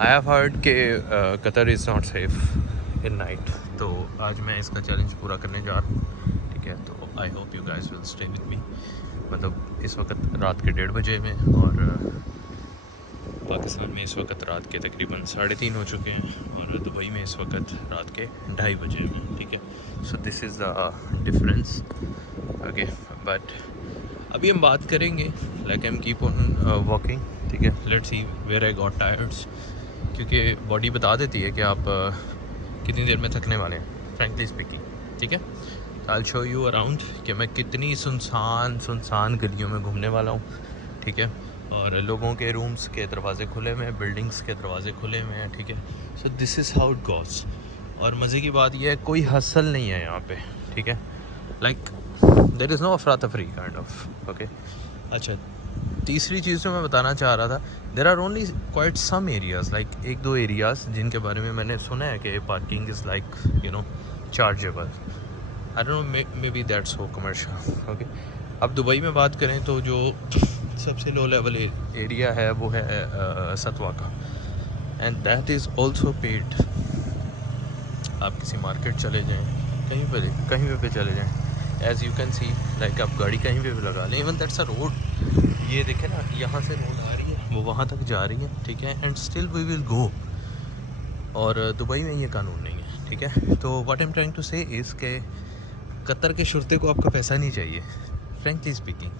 I have heard के Qatar is not safe in night, तो आज मैं इसका चैलेंज पूरा करने जा रहा हूँ, ठीक है। तो आई hope you guys will stay with me. मतलब इस वक्त रात के 1:30 बजे में और पाकिस्तान में इस वक्त रात के तकरीबन 3:30 हो चुके हैं और दुबई में इस वक्त रात के 2:30 बजे हैं, ठीक है। So this is the difference, okay. But अभी हम बात करेंगे like I am keep on walking, ठीक है। Let's see where I got tired, क्योंकि बॉडी बता देती है कि आप कितनी देर में थकने वाले हैं, फ्रैंकली स्पीकिंग, ठीक है। आई शो यू अराउंड कि मैं कितनी सुनसान गलियों में घूमने वाला हूँ, ठीक है। और लोगों के रूम्स के दरवाजे खुले हुए हैं, बिल्डिंग्स के दरवाजे खुले हुए हैं, ठीक है। So this is how it goes. और मज़े की बात यह है कोई हसल नहीं है यहाँ पे, ठीक है। लाइक देयर इज़ नो अफरा तफरी काइंड ऑफ, ओके। अच्छा, तीसरी चीज़ जो मैं बताना चाह रहा था, there are only quite some areas, like 1-2 areas जिनके बारे में मैंने सुना है कि parking is like you know chargeable. I don't know, maybe that's so commercial, okay. अब दुबई में बात करें तो जो सबसे लो लेवल एरिया है वो है सतवा का, and that is also paid. आप किसी मार्केट चले जाएँ, कहीं पे चले जाएँ, as you can see, like आप गाड़ी कहीं पे भी लगा लें, इवन दैट्स अ रोड। ये देखें ना, यहाँ से रोड आ रही है, वो वहाँ तक जा रही है, ठीक है। And still we will go. और दुबई में ये कानून नहीं है, ठीक है। तो what I am trying to say is के कतर के शुरते को आपका पैसा नहीं चाहिए, फ्रेंकली स्पीकिंग।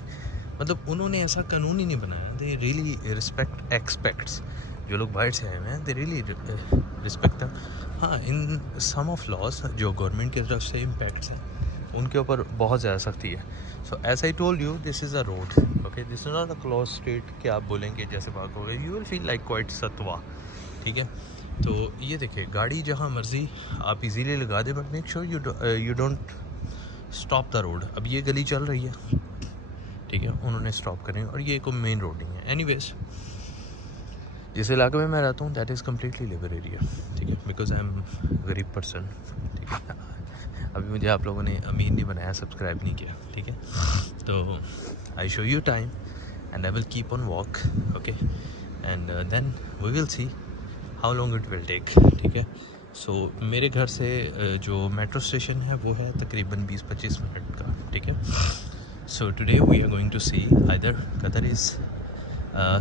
मतलब उन्होंने ऐसा कानून ही नहीं बनाया। दे रियली रिस्पेक्ट एक्सपेक्ट्स, जो लोग बाहर से आए हुए हैं, दे रियली रिस्पेक्ट दैम। हाँ, इन सम ऑफ लॉज जो गवर्नमेंट की तरफ से इम्पैक्ट्स हैं उनके ऊपर बहुत ज़्यादा सख्ती है। So as I told you, this is a road, okay. This is not a close street कि आप बोलेंगे जैसे बात हो गई, you will feel like quite Satwa, ठीक है। तो ये देखिए, गाड़ी जहाँ मर्जी आप इजीली लगा दें, but make sure you don't stop the road. अब ये गली चल रही है, ठीक है, उन्होंने स्टॉप करें, और ये कोई मेन रोड नहीं है। एनीवेज, जिस इलाके में मैं रहता हूँ that is completely labour area, ठीक है, बिकॉज आई एम गरीब पर्सन, ठीक है। अभी मुझे आप लोगों ने अमीर नहीं बनाया, सब्सक्राइब नहीं किया, ठीक है। तो I show you time and I will keep on walk, okay. And then we will see how long it will take, ठीक है। सो मेरे घर से जो मेट्रो स्टेशन है वो है तकरीबन 20-25 मिनट का, ठीक है। So today we are going to see either Qatar is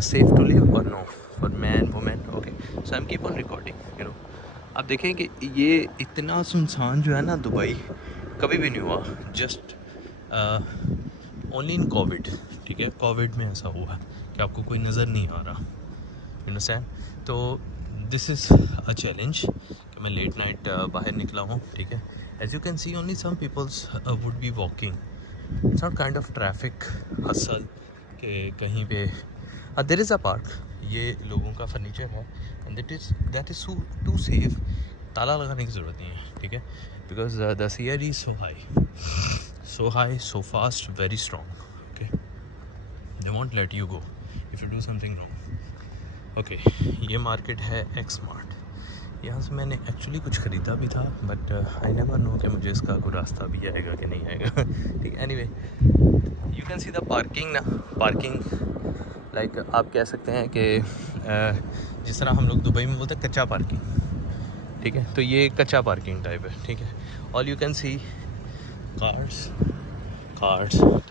safe to live और no for man women, okay. So I am keep on recording, you know. आप देखें कि ये इतना सुनसान जो है ना दुबई, कभी भी नहीं हुआ, जस्ट ओनली इन कोविड, ठीक है। कोविड में ऐसा हुआ कि आपको कोई नज़र नहीं आ रहा, यू नो सैन। तो दिस इज़ अ चैलेंज कि मैं लेट नाइट बाहर निकला हूँ, ठीक है। As you can see only some peoples would be walking, it's not kind of traffic hustle के कहीं पे। देयर इज़ अ पार्क, ये लोगों का फर्नीचर है, and that is too safe. ताला लगाने की ज़रूरत नहीं है, ठीक है, because the CR is so high so fast very strong, okay. They won't let you go if you do something wrong, okay. ये मार्केट है एक्स मार्ट। यहाँ से मैंने एक्चुअली कुछ ख़रीदा भी था, बट आई नेवर नो कि मुझे इसका कोई रास्ता भी आएगा कि नहीं आएगा, ठीक है। Anyway, you can see the parking ना, पार्किंग लाइक आप कह सकते हैं कि जिस तरह हम लोग दुबई में बोलते हैं कच्चा पार्किंग, ठीक है। तो ये कच्चा पार्किंग टाइप है, ठीक है। All you can see cards,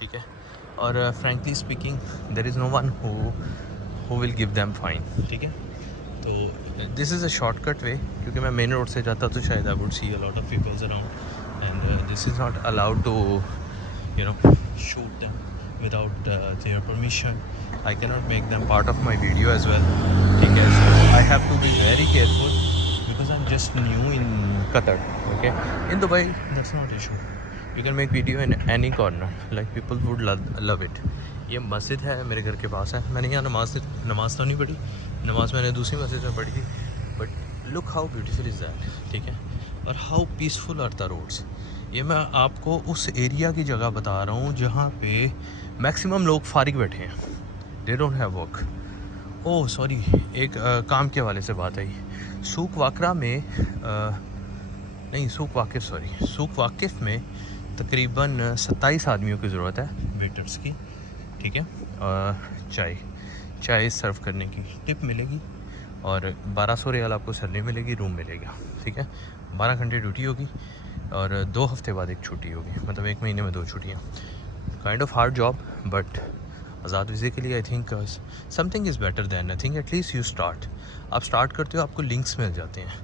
ठीक है। और frankly speaking there is no one who will give them fine, ठीक है। तो this is a shortcut way, क्योंकि मैं मेन रोड से जाता तो शायद I would see a lot of peoples around, and this is not allowed to you know shoot them without their permission. I cannot make them part of my video as well, ठीक है। So I have to be very careful because I'm just new in Qatar, okay. In Dubai that's not issue, you can make video in any corner, like people would love it. ये मस्जिद है मेरे घर के पास है, मैंने यहाँ नमाज तो नहीं पढ़ी, नमाज मैंने दूसरी मस्जिद में पढ़ी थी, but look how beautiful is that, ठीक है। और how peaceful are the roads. ये मैं आपको उस एरिया की जगह बता रहा हूँ जहाँ पे मैक्सिमम लोग फारिग बैठे हैं, they don't have work. Oh sorry, एक काम के हवाले से बात आई। सूक वाकरा में नहीं, सूक वाकिफ़ में तकरीबन 27 आदमियों की ज़रूरत है, वेटर्स की, ठीक है। चाय सर्व करने की टिप मिलेगी, और 1200 रियाल आपको सैलरी मिलेगी, रूम मिलेगा, ठीक है। 12 घंटे ड्यूटी होगी और 2 हफ्ते बाद एक छुट्टी होगी, मतलब 1 महीने में 2 छुट्टियाँ। Kind of hard job, but आज़ाद वीज़े के लिए I think something is better than nothing. At least you start, आप स्टार्ट करते हो, आपको लिंक्स मिल जाते हैं,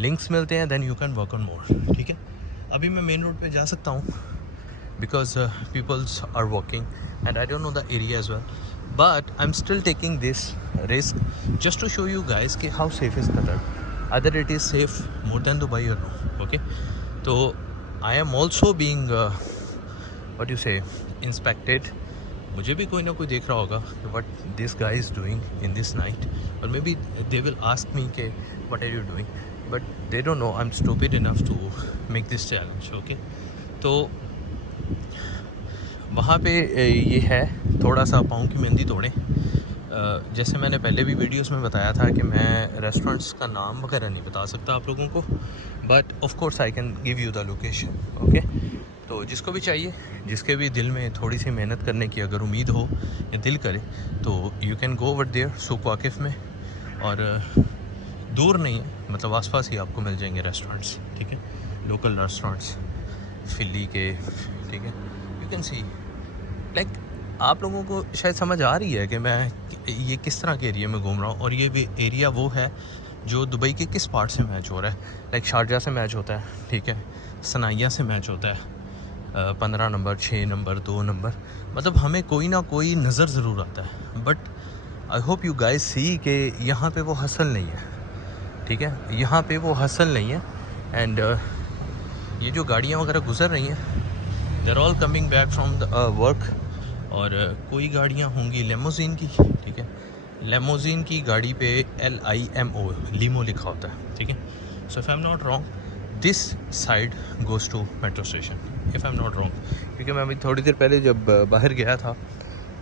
लिंक्स मिलते हैं, then you can work on more, ठीक है। अभी मैं मेन रोड पे जा सकता हूँ because peoples are working and I don't know the area as well, but I'm still taking this risk just to show you guys कि how safe is Qatar, either it is safe more than Dubai or no, okay। तो I am also being what you say inspected, मुझे भी कोई ना कोई देख रहा होगा what this guy is doing in this night, or maybe they will ask me कि what are you doing, but they don't know I'm stupid enough to make this challenge, okay। तो वहाँ पे ये है थोड़ा सा पाँव की मेहंदी तोड़ें। जैसे मैंने पहले भी वीडियोस में बताया था कि मैं रेस्टोरेंट्स का नाम वगैरह नहीं बता सकता आप लोगों को, but of course I can give you the location, okay. तो जिसको भी चाहिए, जिसके भी दिल में थोड़ी सी मेहनत करने की अगर उम्मीद हो या दिल करे, तो you can go over there सूक वाकिफ़ में, और दूर नहीं है, मतलब आसपास ही आपको मिल जाएंगे रेस्टोरेंट्स, ठीक है, लोकल रेस्टोरेंट्स फिली के, ठीक है। यू कैन सी लाइक आप लोगों को शायद समझ आ रही है कि मैं ये किस तरह के एरिया में घूम रहा हूँ, और ये भी एरिया वो है जो दुबई के किस पार्ट से मैच हो रहा है। लाइक शारजा से मैच होता है, ठीक है, सनाइया से मैच होता है, 15 नंबर, 6 नंबर, 2 नंबर, मतलब हमें कोई ना कोई नज़र ज़रूर आता है। But I hope you guys see कि यहाँ पे वो हसल नहीं है, ठीक है, यहाँ पे वो हसल नहीं है। एंड ये जो गाड़ियाँ वगैरह गुजर रही हैं, they are all coming back from the work, और कोई गाड़ियाँ होंगी लेमोजीन की, ठीक है, लेमोजीन की गाड़ी पे LIMO लीमो लिखा होता है, ठीक है। So if I am not wrong this side goes to metro station, if I am not wrong, क्योंकि मैं अभी थोड़ी देर पहले जब बाहर गया था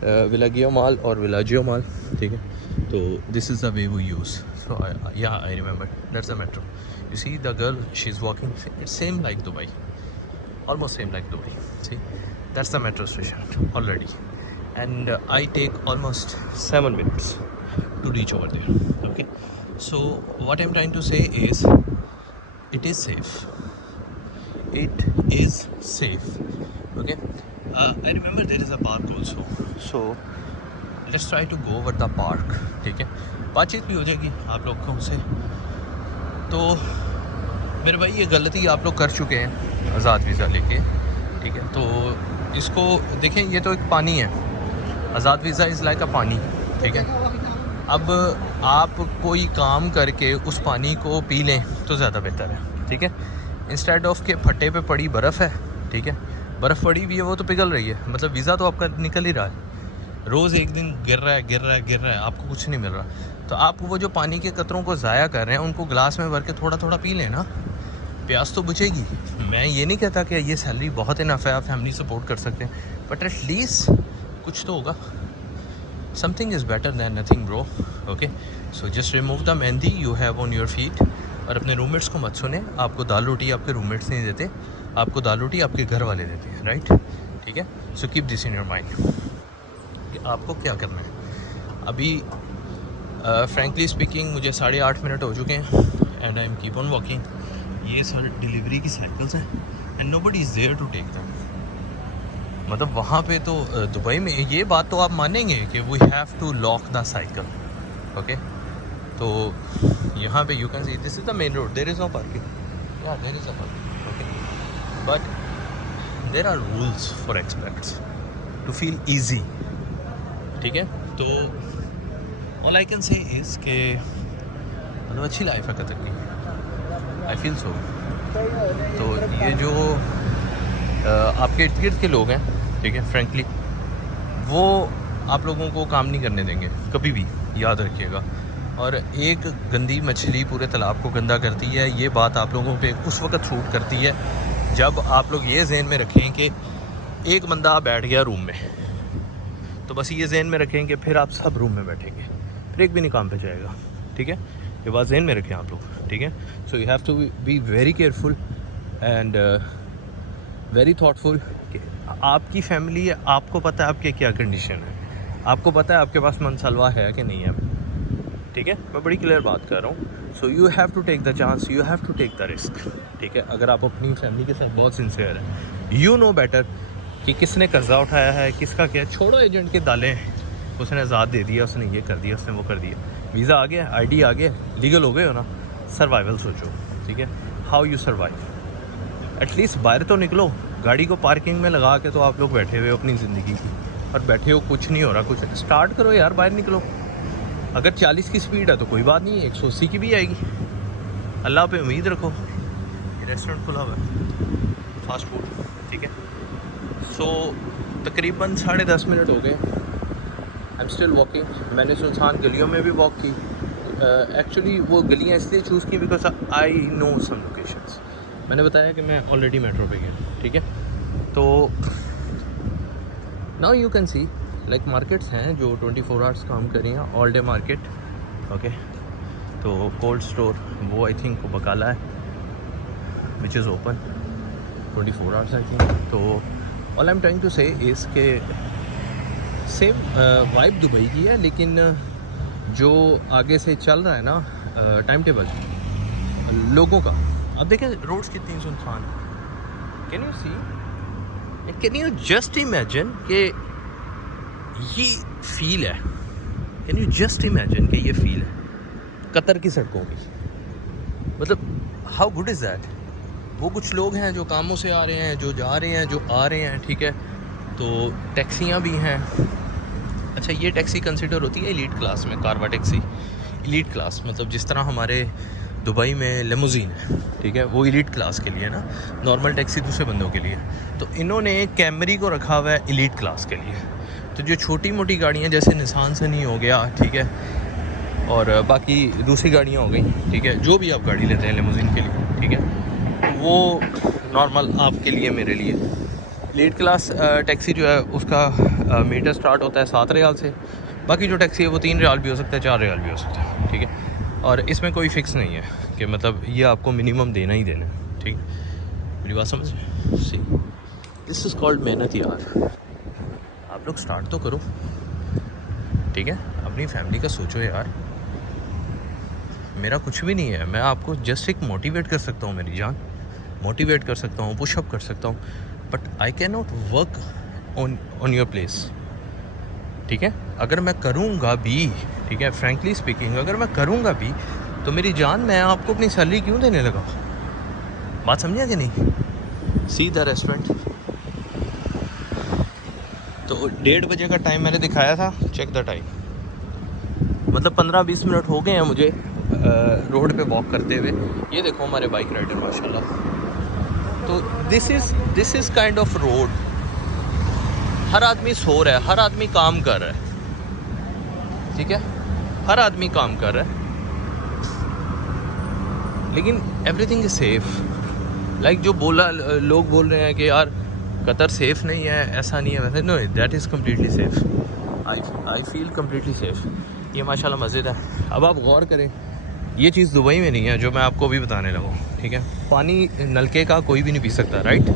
विलागियो मॉल और विलाजियो मॉल, ठीक है, तो this is the way we use. So yeah I remember that's the metro, you see the girl she is walking, it's same like Dubai, almost same like Dubai. See, that's the metro station already, and I take almost 7 minutes to reach over there, okay। So what I'm trying to say is it is safe, it is safe, okay। I remember there is a park also, so let's try to go over the park, ठीक है, बातचीत भी हो जाएगी आप लोगों से। तो मेरे भाई ये गलती आप लोग कर चुके हैं आज़ाद वीज़ा लेके, ठीक है, तो इसको देखें, ये तो एक पानी है, आज़ाद वीज़ा इज़ लाइक अ पानी, ठीक है। अब आप कोई काम करके उस पानी को पी लें तो ज़्यादा बेहतर है, ठीक है, इंस्टेड ऑफ के फट्टे पे पड़ी बर्फ़ है, ठीक है, बर्फ़ पड़ी हुई है, वो तो पिघल रही है, मतलब वीज़ा तो आपका निकल ही रहा है, रोज़ एक दिन गिर रहा है, गिर रहा है, गिर रहा है, आपको कुछ नहीं मिल रहा। तो आप वो जो पानी के कतरों को ज़ाया कर रहे हैं, उनको गिलास में भर के थोड़ा थोड़ा पी लें ना, प्यास तो बुझेगी। मैं ये नहीं कहता कि ये सैलरी बहुत इनफ है, आप फैमिली सपोर्ट कर सकते हैं, बट एटलीस्ट कुछ तो होगा, something is better than nothing bro, okay. So just remove the mehndi you have on your feet, और अपने रूममेट्स को मत सुने, आपको दाल रोटी आपके रूममेट्स नहीं देते, आपको दाल रोटी आपके घर वाले देते हैं, राइट, ठीक है। So keep this in your mind कि आपको क्या करना है। अभी फ्रैंकली स्पीकिंग मुझे 8.5 मिनट हो चुके हैं, and I am keep on walking. ये सारे डिलीवरी की साइकिल्स हैं and nobody is there to take them, मतलब वहाँ पे तो दुबई में ये बात तो आप मानेंगे कि we have to lock the cycle, okay. तो यहाँ पे you can see this is the main road, there is no parking, या there is a parking, okay, but there are rules for experts to feel easy, ठीक है। तो all I can say is के मतलब अच्छी life है Qatar की, I feel so. तो ये जो आपके इर्द गिर्द के लोग हैं, ठीक है, फ्रेंकली वो आप लोगों को काम नहीं करने देंगे कभी भी, याद रखिएगा। और एक गंदी मछली पूरे तालाब को गंदा करती है, ये बात आप लोगों पे उस वक्त छूट करती है जब आप लोग ये जहन में रखें कि एक बंदा बैठ गया रूम में, तो बस ये जहन में रखें कि फिर आप सब रूम में बैठेंगे, फिर एक भी नहीं काम पे जाएगा, ठीक है, ये बात जहन में रखें आप लोग, ठीक है। So you have to be very careful and very thoughtful कि आपकी फैमिली है, आपको पता है आपके क्या कंडीशन है, आपको पता है आपके पास मनसलवा है कि नहीं है, ठीक है, मैं बड़ी क्लियर बात कर रहा हूँ। So you have to take the chance, you have to take the risk. ठीक है, अगर आप अपनी फैमिली के साथ बहुत सिंसियर हैं, यू नो बेटर कि किसने कर्जा उठाया है, किसका क्या। छोड़ो एजेंट के दालें, उसने आज़ाद दे दिया, उसने ये कर दिया, उसने वो कर दिया, वीज़ा आ गया, आईडी आ गया, लीगल हो गए हो ना। सर्वाइवल सोचो, ठीक है, हाउ यू सर्वाइव। एटलीस्ट बाहर तो निकलो, गाड़ी को पार्किंग में लगा के तो आप लोग बैठे हुए हो अपनी ज़िंदगी की, और बैठे हो, कुछ नहीं हो रहा, कुछ स्टार्ट करो यार, बाहर निकलो। अगर 40 की स्पीड है तो कोई बात नहीं, 180 की भी आएगी, अल्लाह पे उम्मीद रखो। ये रेस्टोरेंट खुला हुआ है, फास्ट फूड, ठीक है। सो तकरीबन 10:30 मिनट हो गए, आई एम स्टिल वॉकिंग। मैंने सुनसान गलियों में भी वॉक की। एक्चुअली वो गलियाँ इसलिए चूज़ की because I know some locations. मैंने बताया कि मैं ऑलरेडी मेट्रो पे गया, ठीक है। तो now you can see like markets हैं जो 24 आवर्स काम कर रही हैं, ऑल डे मार्केट, ओके। तो कोल्ड स्टोर वो आई थिंक बकाला है, which is open 24 hours I think. तो all I am trying to say is के सेम वाइब दुबई की है, लेकिन जो आगे से चल रहा है ना टाइम टेबल लोगों का, अब देखें रोड्स कितनी सुनसान है। Can you see, can you just imagine कि ये फील है, कैन यू जस्ट इमेजिन कि ये फील है कतर की सड़कों की। मतलब हाउ गुड इज़ दैट। वो कुछ लोग हैं जो कामों से आ रहे हैं, जो जा रहे हैं, जो आ रहे हैं, ठीक है। तो टैक्सियाँ भी हैं। अच्छा, ये टैक्सी कंसिडर होती है एलीट क्लास में, कारवा टैक्सी एलीट क्लास, मतलब जिस तरह हमारे दुबई में लेमोजीन है, ठीक है, वो एलीट क्लास के लिए ना, नॉर्मल टैक्सी दूसरे बंदों के लिए। तो इन्होंने कैमरी को रखा हुआ है एलीट क्लास के लिए। तो जो छोटी मोटी गाड़ियाँ जैसे निसान सनी हो गया, ठीक है, और बाकी दूसरी गाड़ियाँ हो गई, ठीक है, जो भी आप गाड़ी लेते हैं लेमोजीन के लिए, ठीक है, वो नॉर्मल आपके लिए, मेरे लिए एलीट क्लास टैक्सी जो है उसका मीटर स्टार्ट होता है 7 रियाल से। बाकी जो टैक्सी है वो 3 रियाल भी हो सकता है, 4 रियाल भी हो सकता है, ठीक है। और इसमें कोई फ़िक्स नहीं है कि मतलब ये आपको मिनिमम देना ही देना है, ठीक। मेरी बात समझ सी, दिस इज़ कॉल्ड मेहनत यार। आप लोग स्टार्ट तो करो, ठीक है, अपनी फैमिली का सोचो यार। मेरा कुछ भी नहीं है, मैं आपको जस्ट एक मोटिवेट कर सकता हूँ मेरी जान, मोटिवेट कर सकता हूँ, पुशअप कर सकता हूँ, but I can not work on your place, ठीक है। अगर मैं करूँगा भी, ठीक है, फ्रैंकली स्पीकिंग, अगर मैं करूँगा भी तो मेरी जान मैं आपको अपनी सैलरी क्यों देने लगा। बात समझिए कि नहीं। सी द रेस्टोरेंट, तो 1:30 बजे का टाइम मैंने दिखाया था, चेक द टाइम, मतलब 15-20 मिनट हो गए हैं मुझे रोड पे वॉक करते हुए। ये देखो हमारे बाइक राइडर माशाल्लाह। तो this is kind of road. हर आदमी सो रहा है, हर आदमी काम कर रहा है, ठीक है, हर आदमी काम कर रहा है, लेकिन एवरीथिंग इज सेफ। लाइक जो लोग बोल रहे हैं कि यार कतर सेफ़ नहीं है, ऐसा नहीं है, वैसे, no, that is completely safe. I feel completely safe. ये माशाल्लाह मस्जिद है। अब आप गौर करें, ये चीज़ दुबई में नहीं है जो मैं आपको अभी बताने लगा, ठीक है। पानी नलके का कोई भी नहीं पी सकता, राइट।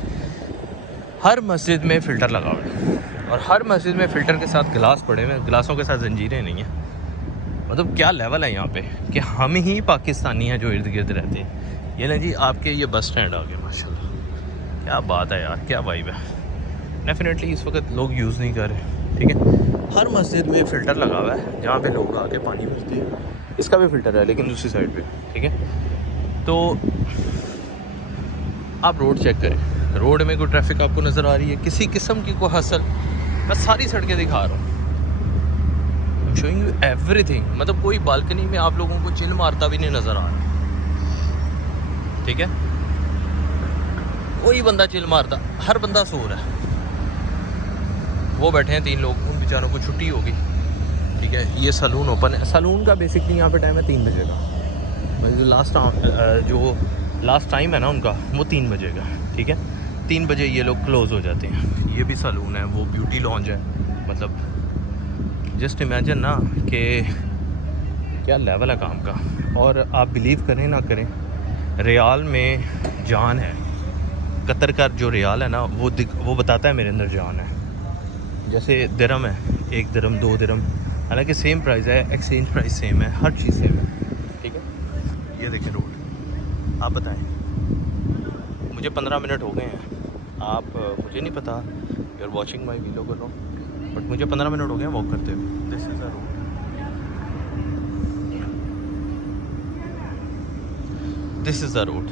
हर मस्जिद में फ़िल्टर लगा हुआ है, और हर मस्जिद में फ़िल्टर के साथ गिलास पड़े हुए हैं, गिलासों के साथ जंजीरें नहीं हैं। मतलब क्या लेवल है यहाँ पे कि हम ही पाकिस्तानी हैं जो इर्द गिर्द रहते हैं। ये ना जी, आपके ये बस स्टैंड आ गया माशाल्लाह, क्या बात है यार, क्या वाइब है। डेफिनेटली इस वक्त लोग यूज़ नहीं कर रहे, ठीक है। हर मस्जिद में फ़िल्टर लगा हुआ है जहाँ पे लोग आके पानी पीते हैं। इसका भी फ़िल्टर है लेकिन दूसरी साइड पे, ठीक है। तो आप रोड चेक करें, रोड में कोई ट्रैफिक आपको नज़र आ रही है, किसी किस्म की कोई हसल। मैं सारी सड़कें दिखा रहा हूँ, शोइंग यू एवरीथिंग। मतलब कोई बालकनी में आप लोगों को चिल मारता भी नहीं नज़र आ रहा, ठीक है। कोई बंदा चिल मारता, हर बंदा सो रहा है। वो बैठे हैं 3 लोग, उन बेचारों को छुट्टी होगी, ठीक है। ये सलून ओपन है, सलून का बेसिकली यहाँ पे टाइम है 3 बजे का। मतलब जो लास्ट टाइम है ना उनका, वो 3 बजे का, ठीक है। 3 बजे ये लोग क्लोज़ हो जाते हैं। ये भी सलून है, वो ब्यूटी लॉन्ज है। मतलब जस्ट इमेजिन ना कि क्या लेवल है काम का। और आप बिलीव करें ना करें, रियाल में जान है। कतर का जो रियाल है ना, वो बताता है मेरे अंदर जान है। जैसे दिरहम है, 1 दिरहम, 2 दिरहम, हालांकि सेम प्राइस है, एक्सचेंज प्राइस सेम है, हर चीज़ सेम है, ठीक है। ये देखें रोड, आप बताएं, मुझे 15 मिनट हो गए हैं, आप मुझे नहीं पता, you are watching my video को नो, बट मुझे 15 मिनट हो गए हैं वॉक करते हुए। This is a road, this is the road.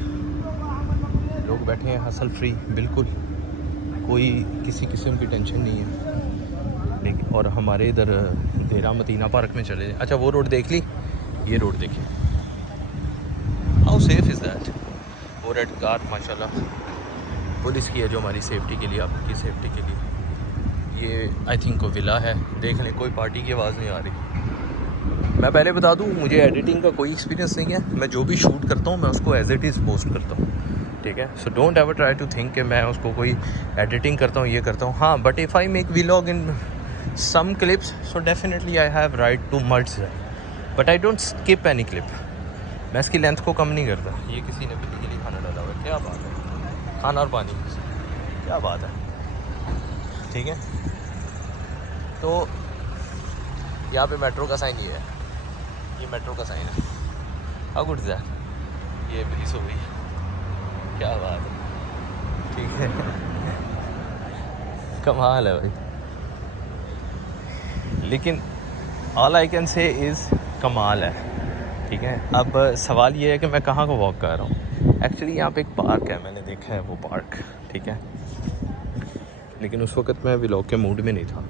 लोग बैठे हैं हसल फ्री, बिल्कुल कोई किसी किस्म की टेंशन नहीं है। लेकिन और हमारे इधर देरा मदीना पार्क में चले जाए। अच्छा वो रोड देख ली, ये रोड देखिए, हाउ सेफ इज़ दैट। वो रेड कार माशाल्लाह पुलिस की है, जो हमारी सेफ्टी के लिए, आपकी सेफ्टी के लिए। ये आई थिंक को विला है, देख लें, कोई पार्टी की आवाज़ नहीं आ रही। मैं पहले बता दूं, मुझे एडिटिंग का कोई एक्सपीरियंस नहीं है, मैं जो भी शूट करता हूँ मैं उसको एज इट इज़ पोस्ट करता हूँ, ठीक है। So don't ever try to think कि मैं उसको कोई एडिटिंग करता हूँ, ये करता हूँ। हाँ, but if I make vlog in some clips, so definitely I have right to merge that, but I don't skip any clip. मैं इसकी लेंथ को कम नहीं करता। ये किसी ने बिल्ली के लिए खाना डाला हुआ है, क्या बात है, खाना और पानी, क्या बात है, ठीक है। तो यहाँ पे मेट्रो का साइन ये है, ये मेट्रो का साइन है। How good is that. ये ब्रिज हो गई, क्या बात है, ठीक है। कमाल है भाई। लेकिन all I can say is कमाल है, ठीक है। अब सवाल ये है कि मैं कहाँ को वॉक कर रहा हूँ। एक्चुअली यहाँ पे एक पार्क है, मैंने देखा है वो पार्क, ठीक है। लेकिन उस वक्त मैं व्लॉग के मूड में नहीं था।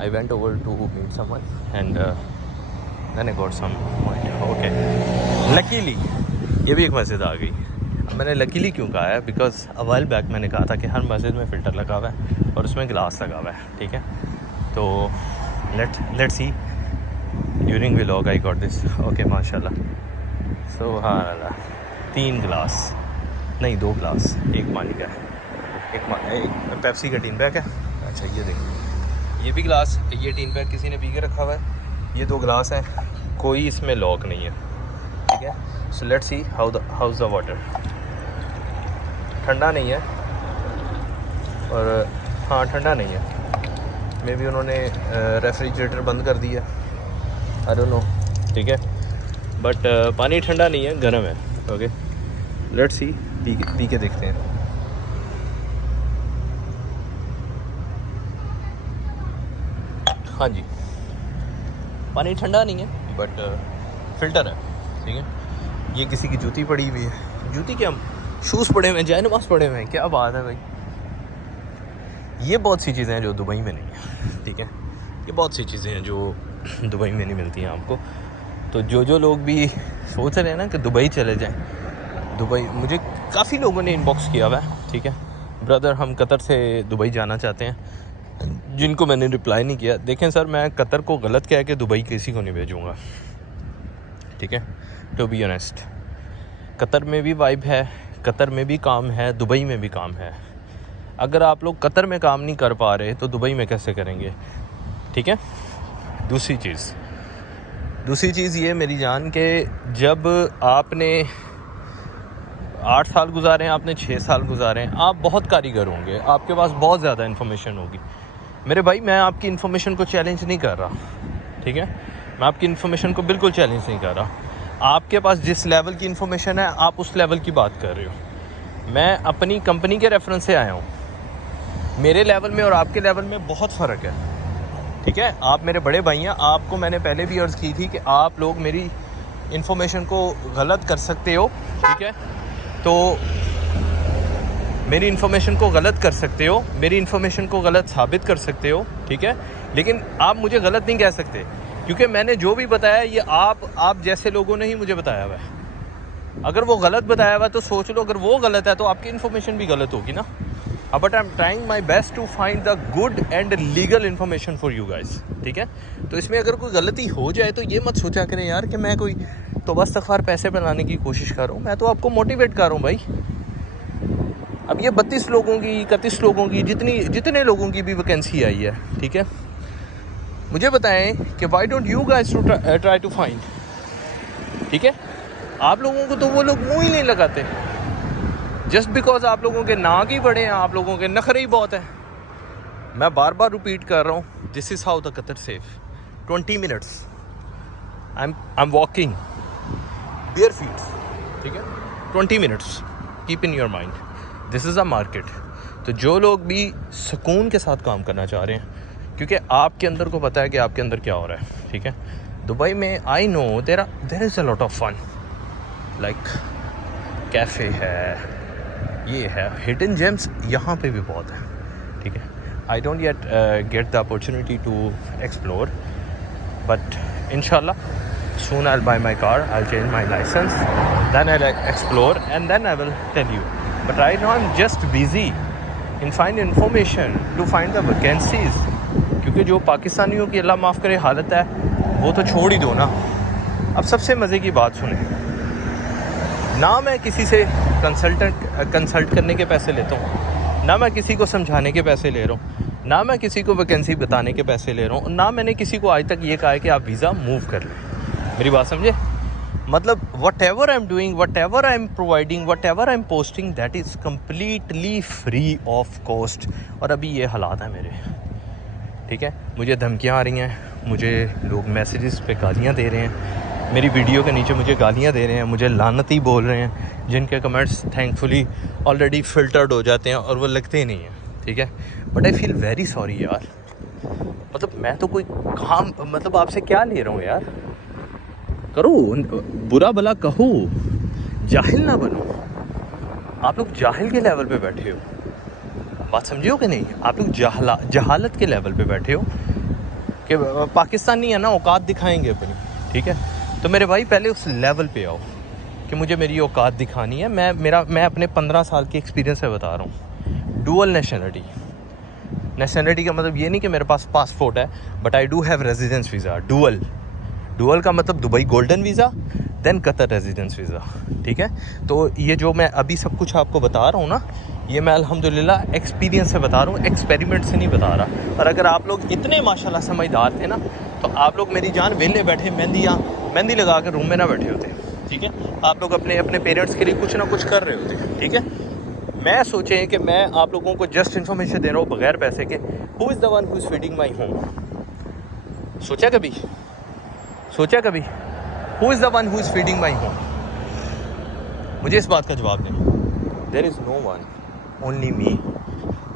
I went over to meet someone and then I got some point. Okay. Luckily ये भी एक मस्जिद आ गई। अब मैंने लकीली क्यों कहा है, बिकॉज अ वाइल बैक मैंने कहा था कि हर मस्जिद में फ़िल्टर लगा हुआ है और उसमें गिलास लगा हुआ है, ठीक है। तो let's see during vlog I got this. Okay माशाल्लाह, सुभान अल्लाह। 3 गिलास नहीं, 2 गिलास, एक पानी का है, एक पेप्सी का टीन बैग है। अच्छा ये देखिए, ये भी गिलास, ये टीन बैग किसी ने पी के रखा हुआ है। ये 2 गिलास हैं, कोई इसमें लॉक नहीं है, ठीक है। So let's see house the water. ठंडा नहीं है, और हाँ ठंडा नहीं है, मे बी उन्होंने रेफ्रिजरेटर बंद कर दिया, आई डोंट नो, ठीक है। बट पानी ठंडा नहीं है, गर्म है। ओके लेट्स सी, पी के देखते हैं। हाँ जी, पानी ठंडा नहीं है बट फ़िल्टर है, ठीक है। ये किसी की जूती पड़ी हुई है, जूती क्या, शूज़ पड़े हुए हैं, जय नमाज़ पड़े हुए हैं, क्या बात है भाई। ये बहुत सी चीज़ें हैं जो दुबई में नहीं है, ठीक है। ये बहुत सी चीज़ें हैं जो दुबई में नहीं मिलती हैं आपको। तो जो लोग भी सोच रहे हैं ना कि दुबई चले जाएं, दुबई, मुझे काफ़ी लोगों ने इनबॉक्स किया हुआ है, ठीक है। ब्रदर हम कतर से दुबई जाना चाहते हैं, जिनको मैंने रिप्लाई नहीं किया। देखें सर, मैं कतर को गलत कह के दुबई किसी को नहीं भेजूँगा, ठीक है। टू बी ऑनेस्ट, कतर में भी वाइब है, कतर में भी काम है, दुबई में भी काम है। अगर आप लोग कतर में काम नहीं कर पा रहे तो दुबई में कैसे करेंगे, ठीक है। दूसरी चीज़ ये मेरी जान के, जब आपने 8 साल गुजारे हैं, आपने 6 साल गुजारे हैं, आप बहुत कारीगर होंगे, आपके पास बहुत ज़्यादा इन्फॉर्मेशन होगी। मेरे भाई, मैं आपकी इन्फॉर्मेशन को चैलेंज नहीं कर रहा, ठीक है। मैं आपकी इन्फॉर्मेशन को बिल्कुल चैलेंज नहीं कर रहा। आपके पास जिस लेवल की इन्फॉर्मेशन है, आप उस लेवल की बात कर रहे हो। मैं अपनी कंपनी के रेफरेंस से आया हूँ। मेरे लेवल में और आपके लेवल में बहुत फ़र्क है, ठीक है। आप मेरे बड़े भाई हैं, आपको मैंने पहले भी अर्ज़ की थी कि आप लोग मेरी इन्फॉर्मेशन को गलत कर सकते हो, ठीक है। तो मेरी इन्फॉर्मेशन को गलत कर सकते हो, मेरी इन्फॉर्मेशन को गलत साबित कर सकते हो, ठीक है। लेकिन आप मुझे गलत नहीं कह सकते, क्योंकि मैंने जो भी बताया ये आप जैसे लोगों ने ही मुझे बताया हुआ है। अगर वो गलत बताया हुआ तो सोच लो, अगर वो गलत है तो आपकी इन्फॉर्मेशन भी गलत होगी ना। But I am trying my best to find the good and legal information for you guys, ठीक है। तो इसमें अगर कोई गलती हो जाए तो ये मत सोचा करें यार कि मैं कोई तो बस तखार पैसे बनाने की कोशिश कर रहा हूँ। मैं तो आपको मोटिवेट कर रहा हूँ भाई। अब ये 32 लोगों की, 31 लोगों की, जितने लोगों की भी वैकेंसी आई है, ठीक है, मुझे बताएं कि why don't you guys to try to find, ठीक है। आप लोगों को तो वो लोग मुंह ही नहीं लगाते, जस्ट बिकॉज आप लोगों के नाक ही बड़े हैं, आप लोगों के नखरे ही बहुत हैं। मैं बार बार रिपीट कर रहा हूँ, this is how the Qatar safe. 20 minutes. I'm walking bare feet, ठीक है, 20 minutes. Keep in your mind, this is a market. तो जो लोग भी सुकून के साथ काम करना चाह रहे हैं, क्योंकि आपके अंदर को पता है कि आपके अंदर क्या हो रहा है, ठीक है. दुबई में I know there is a lot of fun, like cafe है, ये है, हिडन जेम्स यहाँ पे भी बहुत है, ठीक है. I don't yet get the opportunity to explore, but इंशाल्लाह soon I'll buy my car, I'll change my license, then I'll explore and then I will tell you. But right now I'm just busy in find information to find the vacancies, क्योंकि जो पाकिस्तानियों की अल्लाह माफ़ करे हालत है वो तो छोड़ ही दो ना. अब सबसे मज़े की बात सुने ना, मैं किसी से कंसल्ट करने के पैसे लेता हूँ, ना मैं किसी को समझाने के पैसे ले रहा हूँ, ना मैं किसी को वैकेंसी बताने के पैसे ले रहा हूँ, ना मैंने किसी को आज तक ये कहा है कि आप वीज़ा मूव कर लें. मेरी बात समझे? मतलब what ever I am doing, what ever I am providing, what ever I am posting, that is completely free of cost. और अभी ये हालात हैं मेरे, ठीक है. मुझे धमकियाँ आ रही हैं, मुझे लोग मैसेजेस पे गालियाँ दे रहे हैं, मेरी वीडियो के नीचे मुझे गालियाँ दे रहे हैं, मुझे लानती बोल रहे हैं, जिनके कमेंट्स थैंकफुली ऑलरेडी फ़िल्टर्ड हो जाते हैं और वो लगते ही नहीं हैं, ठीक है. But I feel very sorry यार. मतलब मैं तो कोई काम, मतलब आपसे क्या ले रहा हूँ यार. करो, बुरा भला कहो, जाहिल ना बनो. आप लोग जाहिल के लेवल पे बैठे हो, बात समझे हो कि नहीं. आप लोग जहालत के लेवल पे बैठे हो कि पाकिस्तानी है ना औकात दिखाएंगे अपनी, ठीक है. तो मेरे भाई पहले उस लेवल पे आओ कि मुझे मेरी औकात दिखानी है. मैं अपने 15 साल के एक्सपीरियंस से बता रहा हूँ. डुअल नेशनलिटी का मतलब ये नहीं कि मेरे पास पासपोर्ट है, but I do have residence visa. Dual का मतलब Dubai golden visa, then Qatar residence visa, ठीक है. तो ये जो मैं अभी सब कुछ आपको बता रहा हूँ ना, ये मैं अल्हम्दुलिल्लाह एक्सपीरियंस से बता रहा हूँ, एक्सपेरिमेंट से नहीं बता रहा. और अगर आप लोग इतने माशाल्लाह समझदार थे ना, तो आप लोग मेरी जान वेले बैठे मेहंदी लगा कर रूम में ना बैठे होते, ठीक है. आप लोग अपने पेरेंट्स के लिए कुछ ना कुछ कर रहे होते, ठीक है. मैं सोचें कि मैं आप लोगों को जस्ट इन्फॉर्मेशन दे रहा हूँ बगैर पैसे के. Who is the one who is feeding my home? सोचा कभी who is the one who is feeding my home? मुझे इस बात का जवाब दें. There is no one, only me.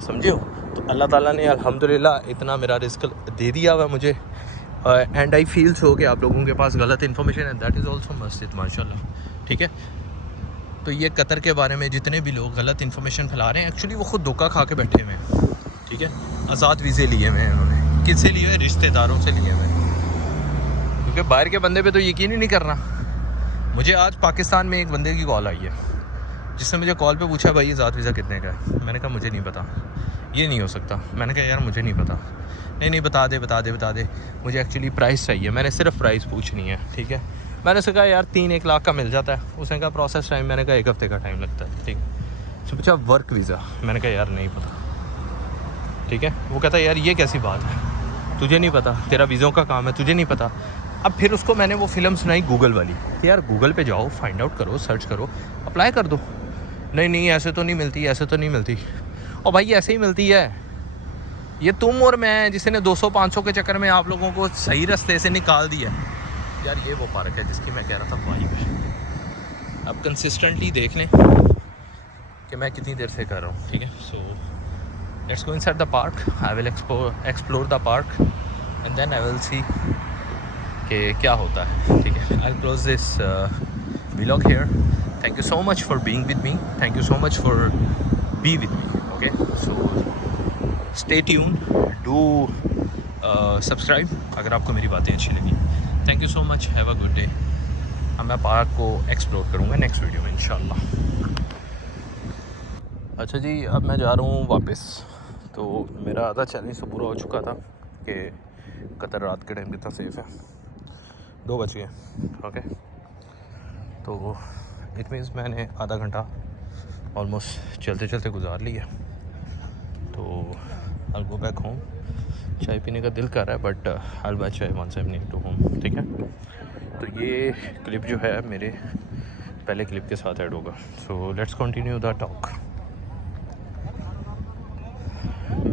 समझे हो? तो अल्लाह ताला ने अल्हम्दुलिल्लाह इतना मेरा रिस्क दे दिया हुआ मुझे, एंड आई फील सो कि आप लोगों के पास गलत इन्फॉर्मेशन है, दैट इज़ ऑल्सो मस्जिद माशाल्लाह, ठीक है. तो ये कतर के बारे में जितने भी लोग गलत इन्फॉर्मेशन फैला रहे हैं, एक्चुअली वो खुद धोखा खा के बैठे हुए हैं, ठीक है. आज़ाद वीज़े लिए हुए हैं उन्होंने. किससे लिए हुए? रिश्तेदारों से लिए हुए हैं, क्योंकि बाहर के बंदे पे तो यकीन ही नहीं करना. मुझे आज पाकिस्तान में एक बंदे की कॉल आई है, जिसने मुझे कॉल पे पूछा भाई आज़ाद वीज़ा कितने का है. मैंने कहा मुझे नहीं पता, ये नहीं हो सकता. मैंने कहा यार मुझे नहीं पता. नहीं बता दे, मुझे एक्चुअली प्राइस चाहिए. मैंने सिर्फ प्राइस पूछनी है, ठीक है. मैंने उससे कहा यार 3-1 लाख का मिल जाता है. उसने कहा प्रोसेस टाइम, मैंने कहा 1 हफ्ते का टाइम लगता है, ठीक. उसने पूछा वर्क वीज़ा, मैंने कहा यार नहीं पता, ठीक है. वो कहता है यार ये कैसी बात है, तुझे नहीं पता, तेरा वीज़ों का काम है, तुझे नहीं पता. अब फिर उसको मैंने वो फिल्म सुनाई गूगल वाली कि यार गूगल पे जाओ, फाइंड आउट करो, सर्च करो, अप्लाई कर दो. नहीं ऐसे तो नहीं मिलती. और भाई ऐसे ही मिलती है. ये तुम और मैं जिसने 200-500 के चक्कर में आप लोगों को सही रास्ते से निकाल दिया. यार ये वो पार्क है जिसकी मैं कह रहा था वाइब है. अब कंसिस्टेंटली देख लें कि मैं कितनी देर से कर रहा हूँ, ठीक है. So let's go inside the park. I will explore the park and then I will see कि क्या होता है, ठीक है. I will close this vlog here. Thank you so much for being with me. Thank you so much for be with me. Okay, so stay tune, do subscribe अगर आपको मेरी बातें अच्छी लगी. Thank you so much, have a good day. अब मैं park को explore करूँगा नेक्स्ट वीडियो में इंशाल्लाह. अच्छा जी, अब मैं जा रहा हूँ वापस. तो मेरा आधा चैलेंज तो पूरा हो चुका था कि कतर रात के टाइम कितना सेफ़ है. 2 बज गए, ओके. तो इट मीन्स मैंने आधा घंटा ऑलमोस्ट चलते गुजार लिया. तो आई गो बैक होम. चाय पीने का दिल कर रहा है, but I buy chai once I need to home, ठीक है. तो ये क्लिप जो है मेरे पहले क्लिप के साथ ऐड होगा. So let's continue the talk.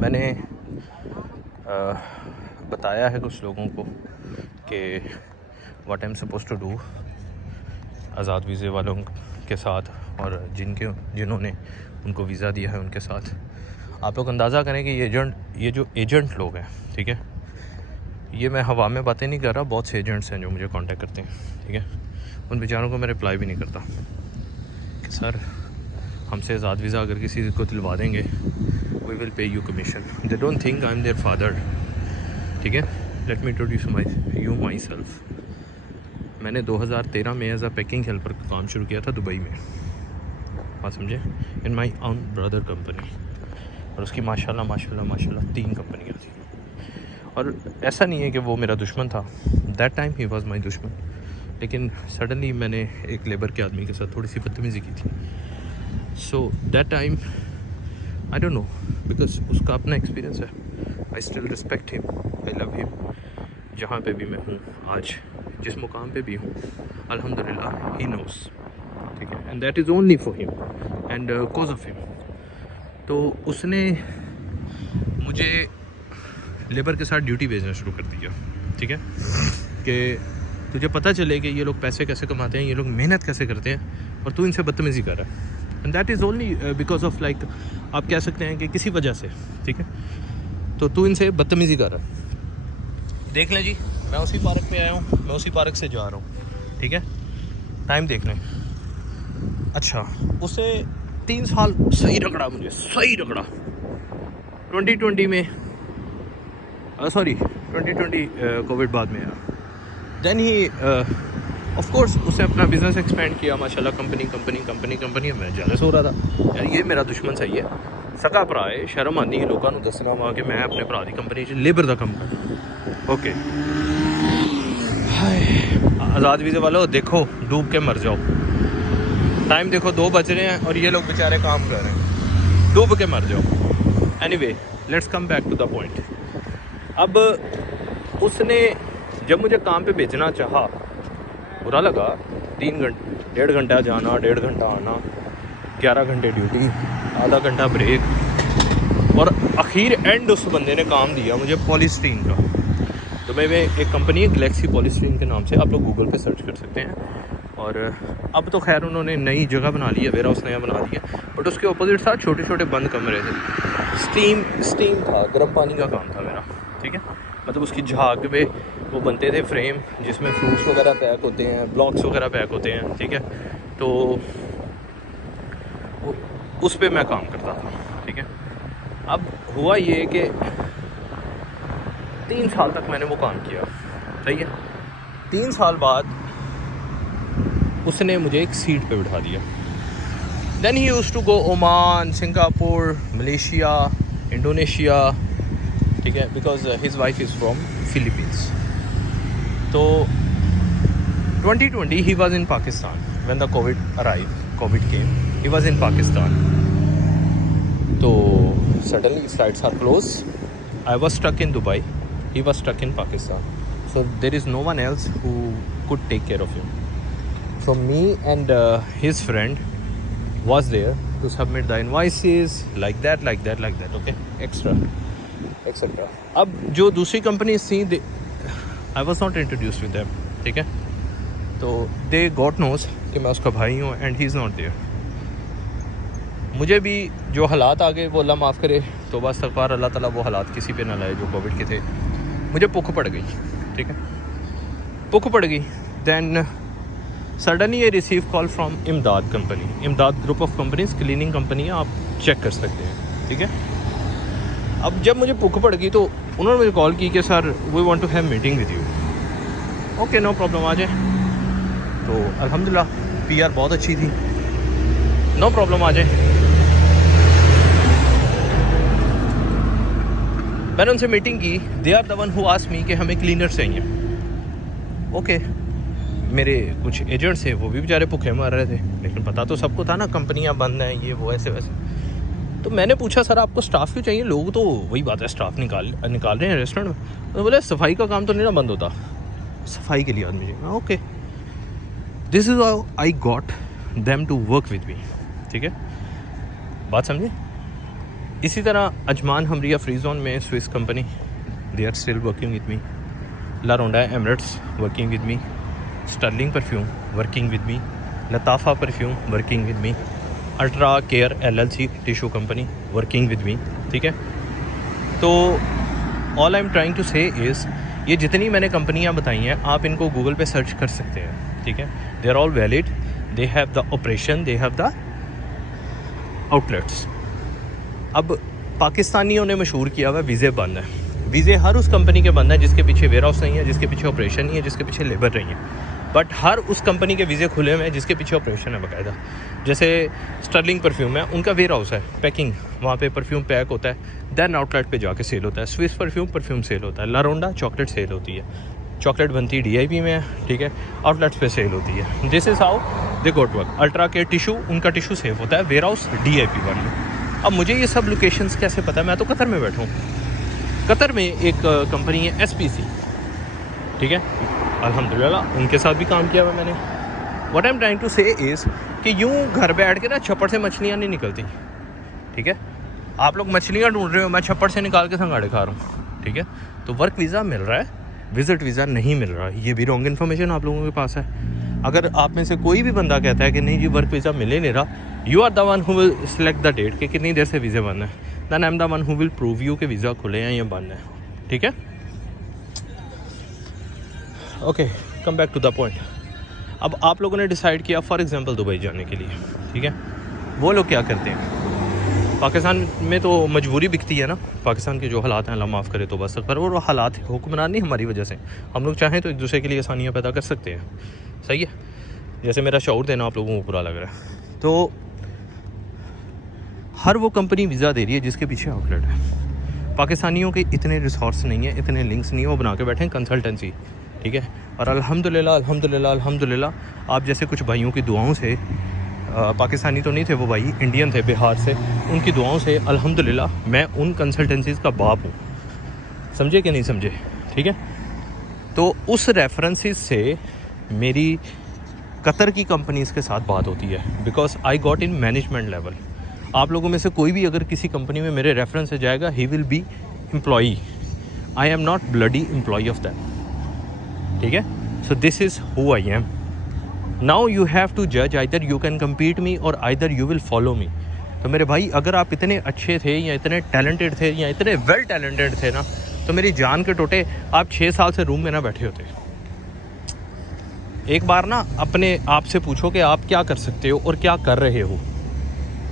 मैंने बताया है कुछ लोगों को कि what I am suppose to do आज़ाद वीज़े वालों के साथ और जिन्होंने उनको वीज़ा दिया है उनके साथ। आप लोग अंदाज़ा करें कि ये जो एजेंट लोग हैं, ठीक है, ये मैं हवा में बातें नहीं कर रहा, बहुत से एजेंट्स हैं जो मुझे कांटेक्ट करते हैं, ठीक है। उन बेचारों को मैं रिप्लाई भी नहीं करता कि सर हमसे आज़ाद वीज़ा अगर किसी को दिलवा देंगे we will pay you commission. They don't think I am there father, ठीक है। Let me introduce myself. मैंने 2013 में एज अ पैकिंग हेल्पर का काम शुरू किया था दुबई में, बात समझे, इन माई ओन ब्रदर कंपनी। और उसकी माशाल्लाह 3 कंपनियाँ थी। और ऐसा नहीं है कि वो मेरा दुश्मन था, that time he was my दुश्मन, लेकिन सडनली मैंने एक लेबर के आदमी के साथ थोड़ी सी बदतमीज़ी की थी। So that time I don't no, because उसका अपना एक्सपीरियंस है। I still respect him, I love him. जहाँ पे भी मैं हूँ आज, जिस मुकाम पे भी हूँ, अल्हम्दुलिल्लाह ही नोस, ठीक है, and that is only for him and cause of him. तो उसने मुझे लेबर के साथ ड्यूटी भेजना शुरू कर दिया, ठीक है, कि तुझे पता चले कि ये लोग पैसे कैसे कमाते हैं, ये लोग मेहनत कैसे करते हैं, और तू इनसे बदतमीज़ी कर रहा है। And that is only because of like, आप कह सकते हैं कि किसी वजह से, ठीक है, तो तू इनसे बदतमीज़ी कर रहा है। देख लें जी, मैं उसी पार्क पे आया हूँ, मैं उसी पार्क से जा रहा हूँ, ठीक है, टाइम देख लें। अच्छा, उसे 3 साल सही रगड़ा, मुझे सही रगड़ा। 2020 में सॉरी 2020 कोविड बाद में आया। देन ही ऑफ कोर्स उसने अपना बिज़नेस एक्सपेंड किया, माशाल्लाह, कंपनी। मैं जेलस हो रहा था, यार ये मेरा दुश्मन सही है, सका भरा है, शर्म आनी है लोगों को दसना वहाँ कि मैं अपने भरा की कंपनी लेबर का काम कर। ओके, आज़ाद वीज़े वालों देखो, डूब के मर जाओ। टाइम देखो 2 बज रहे हैं और ये लोग बेचारे काम कर रहे हैं, डूब के मर जाओ। Anyway, let's come back to the point. अब उसने जब मुझे काम पे भेजना चाहा, बुरा लगा। 1.5 घंटा जाना, 1.5 घंटा आना, 11 घंटे ड्यूटी, आधा घंटा ब्रेक, और आखिर एंड उस बंदे ने काम दिया मुझे पॉलीस्टीन का। तो मैं एक कंपनी है गैलेक्सी पॉलीस्टीन के नाम से, आप लोग गूगल पे सर्च कर सकते हैं। और अब तो खैर उन्होंने नई जगह बना ली है, वेयर हाउस नया बना दिया, बट उसके ऑपोजिट था छोटे छोटे बंद कमरे थे, स्टीम था, गर्म पानी का काम था मेरा, ठीक है। मतलब उसकी झाग पे वो बनते थे फ्रेम जिसमें फ्रूट्स वगैरह पैक होते हैं, ब्लॉक्स वगैरह पैक होते हैं, ठीक है। तो उस पे मैं काम करता था, ठीक है। अब हुआ ये कि 3 साल तक मैंने वो काम किया, सही है। 3 साल बाद उसने मुझे एक सीट पे बिठा दिया। Then he used to go Oman, Singapore, Malaysia, Indonesia, ठीक है, because his wife is from Philippines. तो 2020 he was in Pakistan when the covid came, he was in Pakistan. तो suddenly flights are close, I was stuck in Dubai, he was stuck in Pakistan, so there is no one else who could take care of him. So me and his friend was there to submit the invoices, like that, okay, extra etc. अब जो दूसरी companies थी, I was not introduced with them, ठीक है। तो they got knows कि मैं उसका भाई हूँ and he is not there। मुझे भी जो हालात आ गए वो अल्लाह माफ़ करे, तो बस इस्तग़फ़ार, अल्लाह ताला वो हालात किसी पे ना लाए जो कोविड के थे। मुझे भूख पड़ गई, ठीक है, भूख पड़ गई। Then suddenly I receive call from Imdad company, Imdad group of companies, cleaning company है, आप चेक कर सकते हैं, ठीक है। अब जब मुझे भूख पड़ गई तो उन्होंने मुझे कॉल की कि sir we want to have meeting with you. Okay, no problem, आ जाए। तो अल्हम्दुलिल्लाह PR बहुत अच्छी थी, नो प्रॉब्लम, आ जाए। मैंने उनसे मीटिंग की, they are the one who asked me कि हमें क्लीनर चाहिए। ओके, मेरे कुछ एजेंट्स थे, वो भी बेचारे भूखे मर रहे थे, लेकिन पता तो सबको था ना कंपनियां बंद हैं, ये वो, ऐसे वैसे। तो मैंने पूछा सर आपको स्टाफ क्यों चाहिए? लोग तो वही बात है, स्टाफ निकाल रहे हैं रेस्टोरेंट में। तो बोले सफाई का काम तो नहीं ना बंद होता, सफाई के लिए आदमी चाहिए। Okay, this is how I got them to work with me, ठीक है, बात समझे। इसी तरह अजमान हमरिया फ्री जोन में Swiss company, they are still working with me. La Ronda Emirates working with me. Sterling Perfume working with me. Latafa Perfume working with me. Ultra Care LLC tissue company working with me, ठीक है। तो all I am trying to say is, ये जितनी मैंने कंपनियां बताई हैं आप इनको गूगल पे सर्च कर सकते हैं, ठीक है। They are all valid, they have the operation, they have the outlets. अब पाकिस्तानियों ने मशहूर किया हुआ वीज़े बंद है। वीज़े हर उस कंपनी के बंद है जिसके पीछे वेयर हाउस नहीं है, जिसके पीछे ऑपरेशन नहीं है, जिसके पीछे लेबर नहीं है। बट हर उस कंपनी के वीज़े खुले हुए हैं जिसके पीछे ऑपरेशन है बाकायदा। जैसे स्टर्लिंग परफ्यूम है, उनका वेयर हाउस है, पैकिंग, वहाँ पे परफ्यूम पैक होता है, देन आउटलेट पे जाके सेल होता है। स्विस परफ्यूम सेल होता है। ला रोंडा चॉकलेट सेल होती है, चॉकलेट बनती है DIP में है, ठीक है, आउटलेट्स पे सेल होती है। This is how they got work. Ultra care tissue, उनका टिश्यू सेव होता है वेयर हाउस DIP वन में। अब मुझे ये सब लोकेशंस कैसे पता है? मैं तो कतर में बैठा हूँ। कतर में एक कंपनी है SPC, ठीक है, अल्हम्दुलिल्लाह उनके साथ भी काम किया हुआ मैंने। What I am trying to say is कि यूँ घर बैठ के ना छप्पड़ से मछलियाँ नहीं निकलती, ठीक है। आप लोग मछलियाँ ढूंढ रहे हो, मैं छप्पड़ से निकाल के संगाड़े खा रहा हूँ, ठीक है। तो वर्क वीज़ा मिल रहा है, विज़िट वीज़ा नहीं मिल रहा है, ये भी रॉन्ग इन्फॉर्मेशन आप लोगों के पास है। अगर आप में से कोई भी बंदा कहता है कि नहीं जी वर्क वीज़ा मिले नहीं रहा, you are the one who will select the date कि कितनी देर से वीज़ा बंद है, then I am the one who will prove you कि वीज़ा खुले हैं या बंद है, ठीक है। Okay, come back to the point. अब आप लोगों ने डिसाइड किया फॉर एग्जांपल दुबई जाने के लिए, ठीक है। वो लोग क्या करते हैं, पाकिस्तान में तो मजबूरी बिकती है ना, पाकिस्तान के जो हालात हैं अल्लाह माफ़ करे तो बस, पर वो हालात हुक्मरान नहीं हमारी वजह से। हम लोग चाहें तो एक दूसरे के लिए आसानियाँ पैदा कर सकते हैं, सही है। जैसे मेरा शऊर देना आप लोगों को बुरा लग रहा है, तो हर वो कंपनी वीज़ा दे रही है जिसके पीछे आउटलेट है। पाकिस्तानियों के इतने रिसोर्स नहीं है, इतने लिंक्स नहीं है, वो बना के बैठे हैं कंसल्टेंसी, ठीक है। और अल्हम्दुलिल्लाह आप जैसे कुछ भाइयों की दुआओं से, पाकिस्तानी तो नहीं थे वो भाई, इंडियन थे बिहार से, उनकी दुआओं से अल्हम्दुलिल्लाह मैं उन कंसल्टेंसीज़ का बाप हूँ, समझे कि नहीं समझे, ठीक है। तो उस रेफरेंसेस से मेरी कतर की कंपनीज़ के साथ बात होती है, because I got in management level. आप लोगों में से कोई भी अगर किसी कंपनी में मेरे रेफरेंस से जाएगा, he will be employee, I am not bloody employee of that, ठीक है। So this is who I am. Now you have to जज, either you can compete me और either you will follow me. तो मेरे भाई अगर आप इतने अच्छे थे या इतने टैलेंटेड थे या इतने वेल टैलेंटेड थे ना, तो मेरी जान के टोटे आप 6 साल से रूम में ना बैठे होते। एक बार ना अपने आप से पूछो कि आप क्या कर सकते हो और क्या कर रहे हो।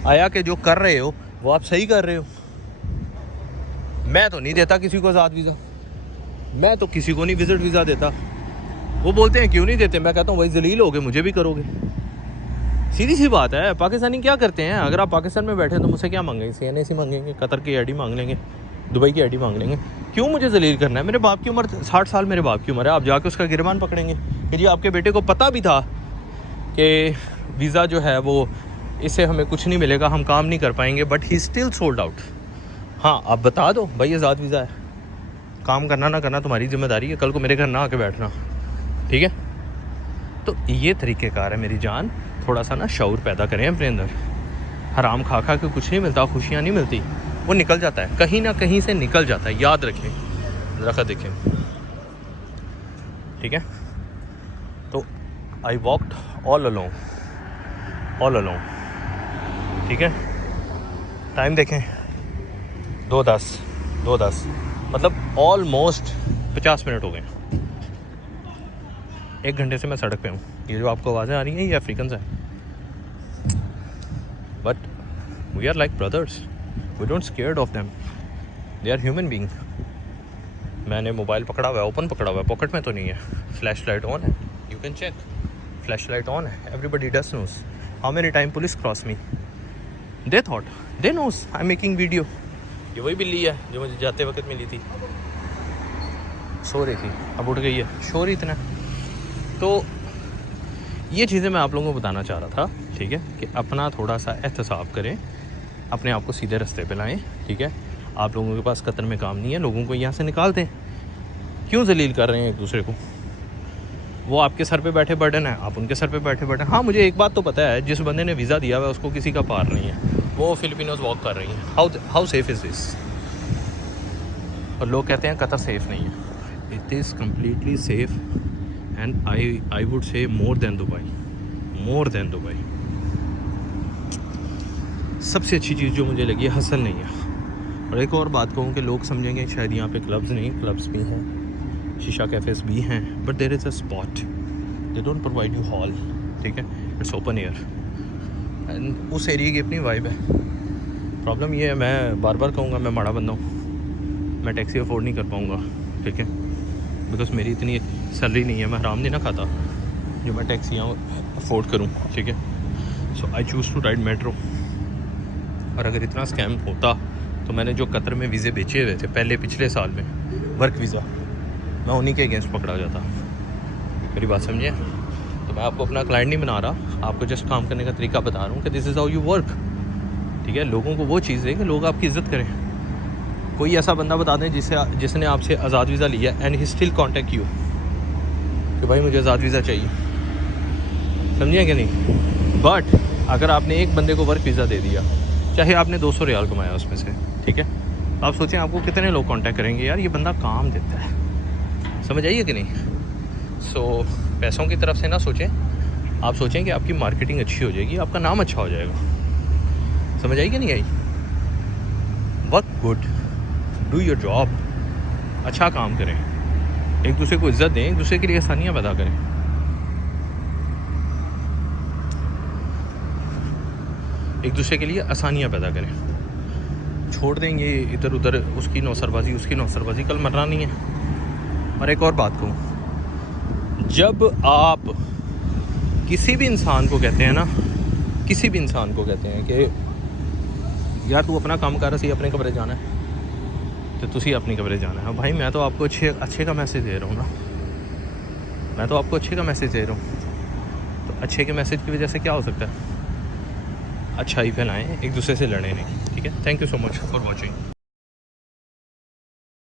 आया कि जो कर रहे हो वो आप सही कर रहे हो। मैं तो नहीं देता किसी को आज़ाद वीज़ा, मैं तो किसी को नहीं विज़िट वीज़ा देता। वो बोलते हैं क्यों नहीं देते, मैं कहता हूँ भाई जलील हो गए, मुझे भी करोगे। सीधी सी बात है। पाकिस्तानी क्या करते हैं, अगर आप पाकिस्तान में बैठे तो मुझसे क्या मांगेंगे, CNAC मांगेंगे, कतर की ID मांग लेंगे, दुबई की ID मांग लेंगे। क्यों मुझे जलील करना है? मेरे बाप की उम्र 60 साल मेरे बाप की उम्र है। आप जाके उसका गिरबान पकड़ेंगे कि जी आपके बेटे को पता भी था कि वीज़ा जो है वो इससे हमें कुछ नहीं मिलेगा, हम काम नहीं कर पाएंगे, but he still sold out. हाँ आप बता दो भाई आज़ाद वीज़ा है, काम करना ना करना तुम्हारी जिम्मेदारी है, कल को मेरे घर ना आके बैठना, ठीक है। तो ये तरीक़ेकार है मेरी जान। थोड़ा सा ना शऊर पैदा करें अपने अंदर। हराम खा खा के कुछ नहीं मिलता, खुशियाँ नहीं मिलती, वो निकल जाता है, कहीं ना कहीं से निकल जाता है, याद रखें, रखा देखें, ठीक है। तो आई वॉकड ऑल अलोंग, ठीक है। टाइम देखें 2:10 मतलब ऑलमोस्ट 50 मिनट हो गए। 1 घंटे से मैं सड़क पे हूँ। ये जो आपको आवाज़ें आ रही हैं ये अफ्रीकन हैं, but we are like brothers, we don't scared of them, they are human being. मैंने मोबाइल पकड़ा हुआ है, ओपन पकड़ा हुआ है, पॉकेट में तो नहीं है, फ्लैश लाइट ऑन है, you can check, flash light on है। Everybody does knows how many time police cross me, they thought they knows I am making video. ये वही बिल्ली है जो मुझे जाते वक्त मिली थी, सो रही थी, अब उठ गई है, शोर इतना। तो ये चीज़ें मैं आप लोगों को बताना चाह रहा था, ठीक है, कि अपना थोड़ा सा एहतसाब करें, अपने आप को सीधे रास्ते पे लाएं, ठीक है। आप लोगों के पास कतर में काम नहीं है, लोगों को यहाँ से निकाल दें। क्यों जलील कर रहे हैं एक दूसरे को? वो आपके सर पे बैठे बर्डन है, आप उनके सर पे बैठे बर्डन। हाँ मुझे एक बात तो पता है, जिस बंदे ने वीज़ा दिया हुआ है उसको किसी का पार नहीं है, वो फिलिपिनोज वॉक कर रही हैं। How safe is this? और लोग कहते हैं कतर सेफ़ नहीं है। It is completely safe and I would say more than Dubai. सबसे अच्छी चीज़ जो मुझे लगी है, हसल नहीं है। और एक और बात कहूँ कि लोग समझेंगे शायद यहाँ पे क्लब्स नहीं, क्लब्स भी हैं, शीशा कैफ़ेज़ भी हैं, but there is a spot, they don't provide you hall, ठीक है, इट्स ओपन एयर एंड उस एरिया की अपनी वाइब है। प्रॉब्लम ये है, मैं बार बार कहूँगा मैं माड़ा बंदा हूँ, मैं टैक्सी अफोर्ड नहीं कर पाऊँगा, ठीक है, बिकॉज मेरी इतनी सैलरी नहीं है, मैं हराम नहीं ना खाता जो मैं टैक्सियाँ अफोर्ड करूँ, ठीक है। So I choose to ride metro. और अगर इतना स्कैम होता तो मैंने जो कतर में वीज़े बेचे हुए थे पहले पिछले साल में, वर्क वीज़ा, मैं उन्हीं के अगेंस्ट पकड़ा जाता। मेरी बात समझिए। तो मैं आपको अपना क्लाइंट नहीं बना रहा, आपको जस्ट काम करने का तरीका बता रहा हूँ कि this is how you work, ठीक है। लोगों को वो चीज़ है कि लोग आपकी इज़्ज़त करें। कोई ऐसा बंदा बता दें जिसने आपसे आज़ाद वीज़ा लिया and he still contact you कि भाई मुझे आज़ाद वीज़ा चाहिए, समझिए कि नहीं। बट अगर आपने एक बंदे को वर्क वीज़ा दे दिया, चाहे आपने 200 रियाल कमाया उसमें से, ठीक है, तो आप सोचें आपको कितने लोग कांटेक्ट करेंगे, यार ये बंदा काम देता है, समझ आइए कि नहीं। सो पैसों की तरफ से ना सोचें, आप सोचें कि आपकी मार्केटिंग अच्छी हो जाएगी, आपका नाम अच्छा हो जाएगा, समझ आई कि नहीं आई। Work good, do your job, अच्छा काम करें, एक दूसरे को इज्जत दें, एक दूसरे के लिए आसानियाँ पैदा करें। एक दूसरे के लिए आसानियाँ पैदा करें, छोड़ देंगे इधर उधर उसकी नौसरबाजी, कल मरना नहीं है। और एक और बात कहूँ, जब आप किसी भी इंसान को कहते हैं कि यार तू अपना काम कर, असी अपने कमरे जाना है, तो तुसी अपनी कमरे जाना है। भाई मैं तो आपको अच्छे का मैसेज दे रहा हूँ ना, तो अच्छे के मैसेज की वजह से क्या हो सकता है, अच्छा ही फैलाएं, एक दूसरे से लड़ें नहीं, ठीक है। Thank you so much for watching.